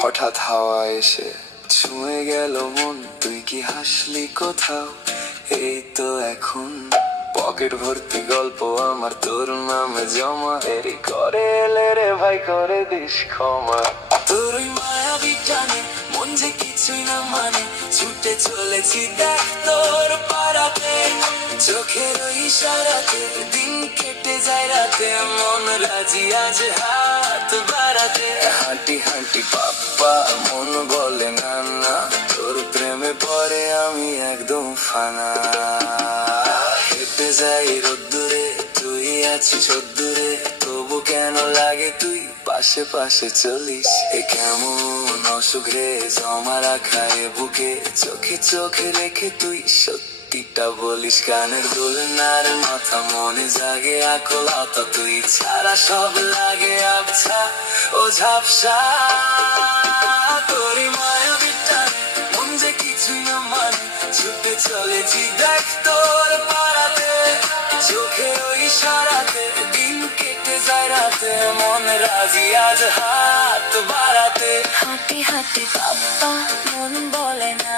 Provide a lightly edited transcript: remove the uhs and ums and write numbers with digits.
হঠাৎ হাওয়া এসে ছুঁয়ে গেল মন, তুই কি হাসলি কোথাও? এই তো এখন পকেট ভর্তি গল্প আমার তোর নামে জমা, এরি করে এলে রে ভাই করে দিস ক্ষমা। তোর ওই মায়াবী টানে মন যে কিছুই না মানে, ছুটে চলেছি দেখ তোর পাড়াতে, চোখের ওই ইশারাতে দিন কেটে যায় রাতে, মন রাজি আজ হাত বাড়াতে। হাঁটি হাঁটি পাপ্পা মন বলে না না, তোর প্রেমে পরে আমি একদম ফানা। হেঁটে যাই রোদ্দুরে তুই আছিস রোদ্দুরে, তবু কেন লাগে তুই পাশে পাশে চলিস? এ কেমন অসুখ রে জমা রাখা এ বুকে, চোখে চোখে রেখে তুই সত্যিটা বলিস। কানের দোলনার মাথা মনে জাগে আকুল আতা, তুই ছাড়া সব লাগে আবছা ও ঝাপসা। তোরই মায়াবী টানে মন যে কিছুই না মানে, ছুটে চলেছি দেখ তোর পাড়াতে, চোখের ওই ইশারাতে দিন কেটে যায় রাতে, মন রাজি আজ হাত বাড়াতে। হাঁটি হাঁটি পাপ্পা মন বলে না